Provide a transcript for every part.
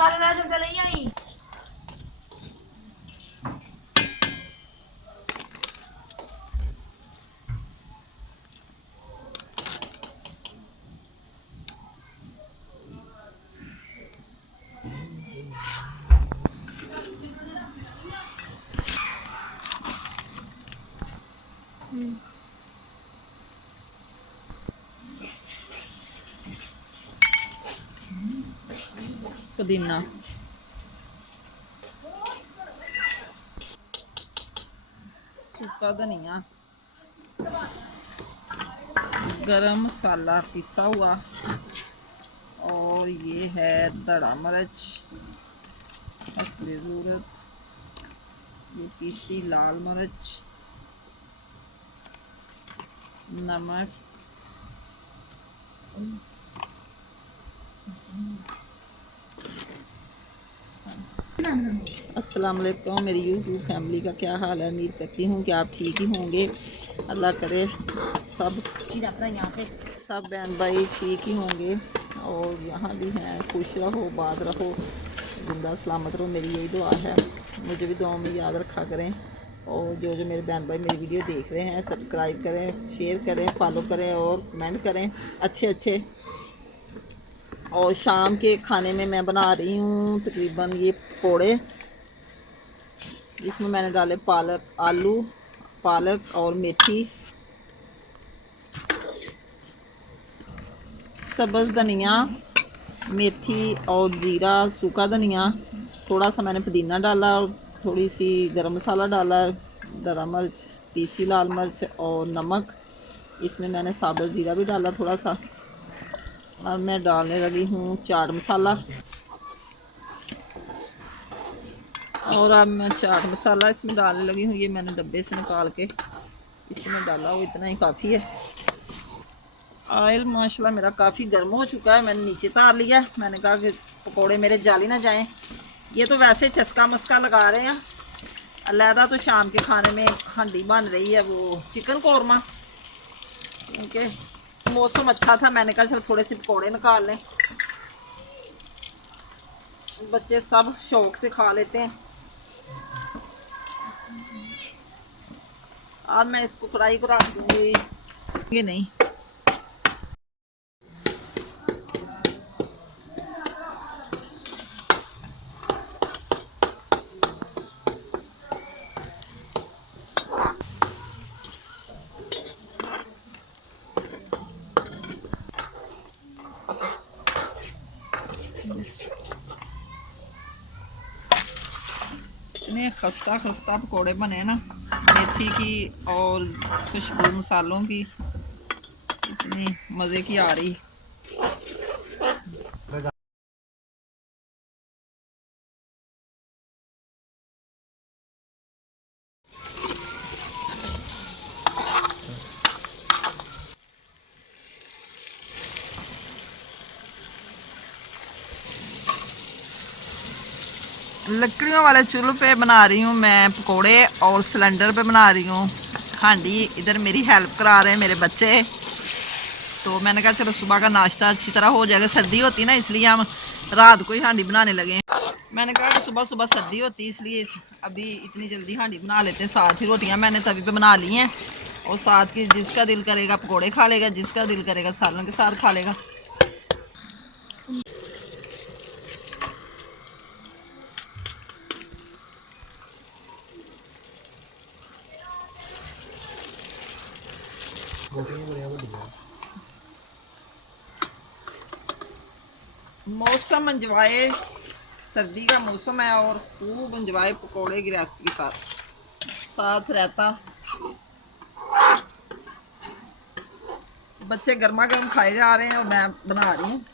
सारे राजन पे नहीं आई। पुदीना, सूखा धनिया, गरम मसाला पिसा हुआ, और ये है दड़ा मिर्च हस्बे ज़रूरत, ये पीसी लाल मिर्च, नमक, अस्सलाम वालेकुम मेरी यूट्यूब फैमिली का क्या हाल है। उम्मीद करती हूँ कि आप ठीक ही होंगे। अल्लाह करे सब सब बहन भाई ठीक ही होंगे और यहाँ भी हैं। खुश रहो, बात रहो, जिंदा सलामत रहो, मेरी यही दुआ है। मुझे भी दुआ में याद रखा करें। और जो जो मेरे बहन भाई मेरी वीडियो देख रहे हैं, सब्सक्राइब करें, शेयर करें, फॉलो करें और कमेंट करें अच्छे अच्छे। और शाम के खाने में मैं बना रही हूँ तकरीबन ये पकौड़े। इसमें मैंने डाले पालक, आलू, पालक और मेथी, सब्ज़ धनिया, मेथी और ज़ीरा, सूखा धनिया, थोड़ा सा मैंने पुदीना डाला और थोड़ी सी गरम मसाला डाला, दरा मिर्च, पीसी लाल मिर्च और नमक। इसमें मैंने साबुत ज़ीरा भी डाला थोड़ा सा। और मैं डालने लगी हूँ चाट मसाला। और अब मैं चाट मसाला इसमें डालने लगी हूँ। ये मैंने डब्बे से निकाल के इसमें डाला, वो इतना ही काफ़ी है। ऑयल माशाल्लाह मेरा काफ़ी गर्म हो चुका है, मैंने नीचे तार लिया। मैंने कहा कि पकोड़े मेरे जाली ना जाएं। ये तो वैसे चस्का मस्का लगा रहे हैं। अलहदा तो शाम के खाने में हंडी बन रही है, वो चिकन कौरमा, क्योंकि मौसम अच्छा था। मैंने कहा चल थोड़े से पकोड़े निकाल लें, बच्चे सब शौक से खा लेते हैं। और मैं इसको फ्राई करा दूँगी, ये नहीं। इतने खस्ता खस्ता पकौड़े बने ना, मेथी की और खुशबू मसालों की इतनी मज़े की आ रही। लकड़ियों वाले चूल्हे पे बना रही हूँ मैं पकोड़े और सिलेंडर पे बना रही हूँ हांडी। इधर मेरी हेल्प करा रहे हैं मेरे बच्चे। तो मैंने कहा चलो सुबह का नाश्ता अच्छी तरह हो जाएगा। सर्दी होती ना, इसलिए हम रात को ही हांडी बनाने लगे हैं। मैंने कहा कि सुबह सुबह सर्दी होती, इसलिए अभी इतनी जल्दी हांडी बना लेते हैं। साथ ही रोटियां मैंने तवी पे बना ली हैं, और साथ की जिसका दिल करेगा पकोड़े खा लेगा, जिसका दिल करेगा सालन के साथ खा लेगा। मौसम इंजॉय, सर्दी का मौसम है और खूब इंजॉय पकोड़े की रेसिपी के साथ रहता। बच्चे गर्मा गर्म खाए जा रहे हैं और मैं बना रही हूँ।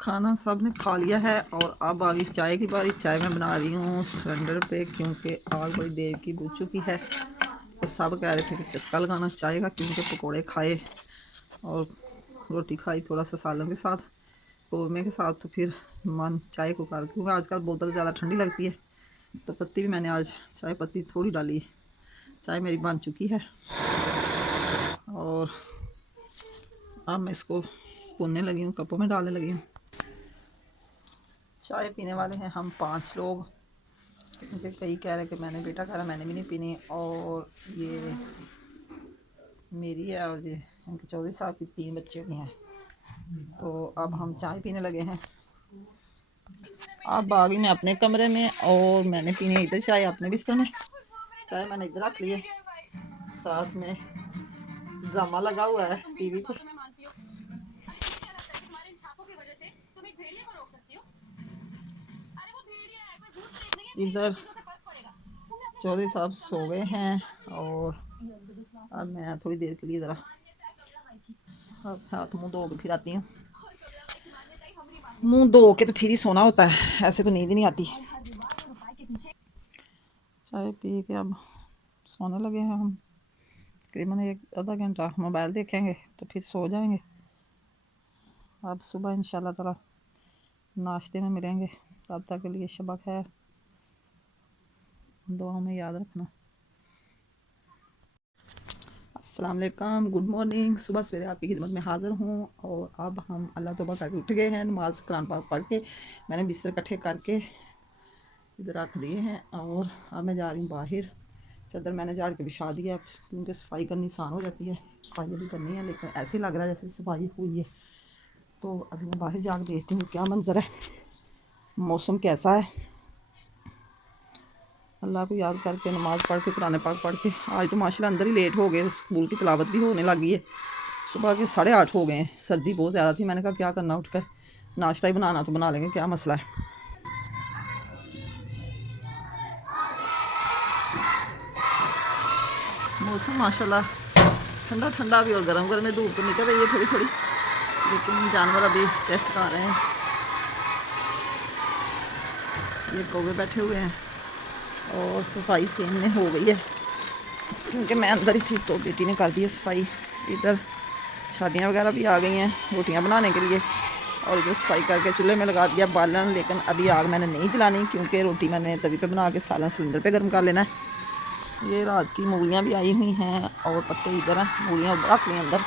खाना सब ने खा लिया है और अब आ गई चाय की बारी। चाय मैं बना रही हूँ सिलेंडर पे, क्योंकि आग बड़ी देर की बुझ चुकी है। तो सब कह रहे थे कि चस्का लगाना चाय का, क्योंकि पकोड़े खाए और रोटी खाई थोड़ा सा सालन के साथ, कौरमे के साथ। तो फिर मन चाय को कर, क्योंकि आजकल बोतल ज़्यादा ठंडी लगती है, तो पत्ती भी मैंने आज चाय पत्ती थोड़ी डाली है। चाय मेरी बन चुकी है और अब मैं इसको भूनने लगी हूँ, कपों में डालने लगी हूँ। चाय पीने वाले हैं हम 5 लोग, क्योंकि कई कह रहे कि मैंने, बेटा कह रहा मैंने भी नहीं पीनी, और ये मेरी है और ये इनके 24 साल की 3 बच्चे भी हैं। तो अब हम चाय पीने लगे हैं। अब आ गई मैं अपने कमरे में और मैंने पीनी है इधर चाय अपने बिस्तर में। चाय मैंने इधर रख ली है, साथ में ड्रामा लगा हुआ है टीवी पे। इधर चौधरी साहब सो गए हैं और अब मैं थोड़ी देर के लिए ज़रा हाथ मुंह धो के फिर आती हूँ। मुंह धो के तो फिर ही सोना होता है, ऐसे तो नींद नहीं आती। चाय पी के अब सोने लगे हैं हम। तकरीबन 1 आधा घंटा मोबाइल देखेंगे तो फिर सो जाएंगे। अब सुबह इंशाल्लाह ताला नाश्ते में मिलेंगे। तब तक के लिए शबा खैर, दुआ में याद रखना। अस्सलाम वालेकुम, गुड मॉर्निंग। सुबह सवेरे आपकी खिदमत में हाज़िर हूँ और अब हम अल्लाह तौबा करके उठ गए हैं। नमाज कुरान पाक पढ़ के मैंने बिस्तर इकट्ठे करके इधर रख दिए हैं और अब मैं जा रही हूँ बाहर। चादर मैंने झाड़ के बिछा दिया, क्योंकि सफाई करनी आसान हो जाती है। सफाई अभी करनी है, लेकिन ऐसे लग रहा है जैसे सफाई हुई है। तो अभी मैं बाहर जाकर देखती हूँ क्या मंजर है, मौसम कैसा है। अल्लाह को याद करके नमाज़ पढ़ के कुरान पाक पढ़ के, आज तो माशाल्लाह अंदर ही लेट हो गए, स्कूल की तिलावत भी होने लगी है। सुबह के 8:30 हो गए हैं, सर्दी बहुत ज़्यादा थी। मैंने कहा क्या करना, उठकर नाश्ता ही बनाना तो बना लेंगे, क्या मसला है। मौसम माशाल्लाह ठंडा ठंडा भी और गर्म गर्म में, धूप तो निकल रही है थोड़ी थोड़ी, लेकिन जानवर अभी टेस्ट कर रहे हैं। ये कौवे बैठे हुए हैं और सफाई सेम में हो गई है, क्योंकि मैं अंदर ही थी तो बेटी ने कर दी है सफाई। इधर छालियाँ वगैरह भी आ गई हैं रोटियां बनाने के लिए, और इधर सफाई करके चूल्हे में लगा दिया बालन। लेकिन अभी आग मैंने नहीं जलानी, क्योंकि रोटी मैंने तवी पे बना के सालन सिलेंडर पे गर्म कर लेना है। ये रात की मूलियाँ भी आई हुई हैं और पत्ते इधर हैं, मूलियाँ रख ली अंदर।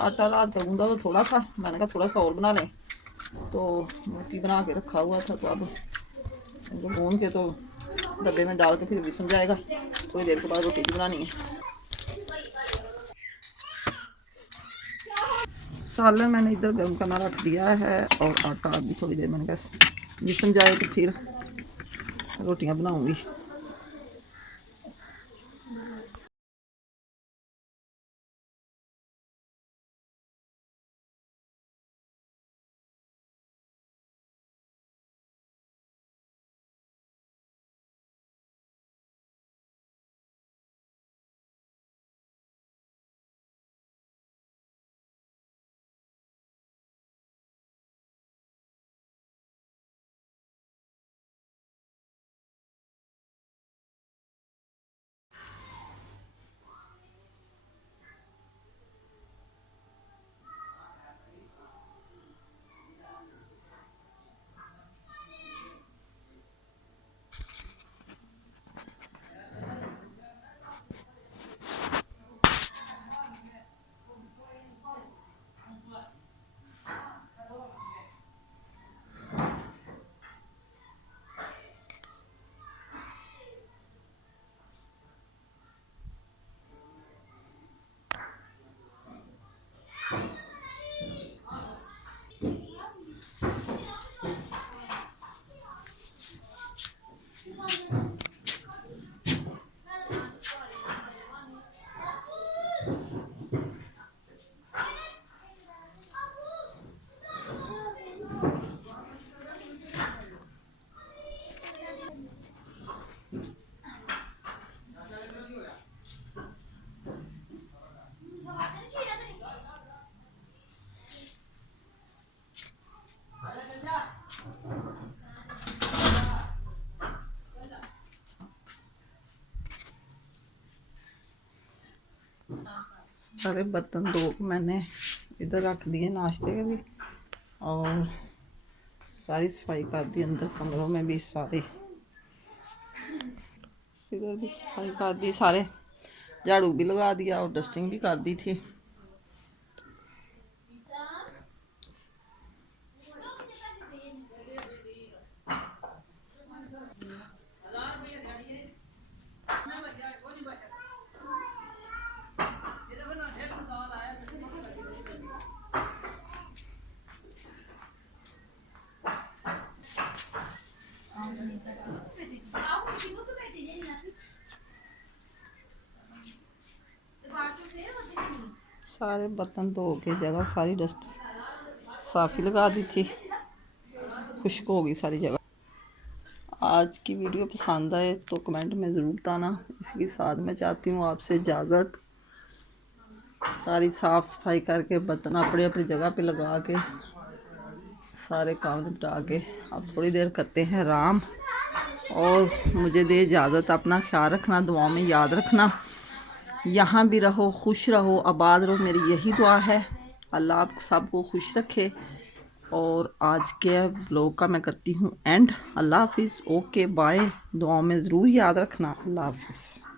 आटा रात का गूंदा तो थोड़ा था, मैंने कहा थोड़ा सा और बना लें, तो रोटी बना के रखा हुआ था। तो अब इनको गूंद के तो डब्बे में डाल के फिर भी समझाएगा, थोड़ी देर के बाद रोटी भी बनानी है। सालन मैंने इधर गर्म करना रख दिया है और आटा अभी थोड़ी देर मैंने कहा जिसम जाए तो फिर रोटियां बनाऊंगी। सारे बर्तन धो के मैंने इधर रख दिए नाश्ते के भी, और सारी सफाई कर दी अंदर कमरों में भी, सारी इधर भी सफाई कर दी, सारे झाड़ू भी लगा दिया और डस्टिंग भी कर दी थी। सारे बर्तन धो के जगह सारी डस्ट साफ़ी लगा दी थी, खुश्क हो गई सारी जगह। आज की वीडियो पसंद आए तो कमेंट में ज़रूर बताना। इसी के साथ मैं चाहती हूँ आपसे इजाज़त। सारी साफ़ सफाई करके बर्तन अपनी अपनी जगह पे लगा के सारे काम निपटा के अब थोड़ी देर करते हैं आराम, और मुझे दे इजाज़त। अपना ख्याल रखना, दुआओं में याद रखना। यहाँ भी रहो, खुश रहो, आबाद रहो, मेरी यही दुआ है। अल्लाह आप सबको खुश रखे। और आज के ब्लॉग का मैं करती हूँ एंड। अल्लाह हाफिज़, ओके बाय। दुआओं में ज़रूर याद रखना। अल्लाह हाफिज़।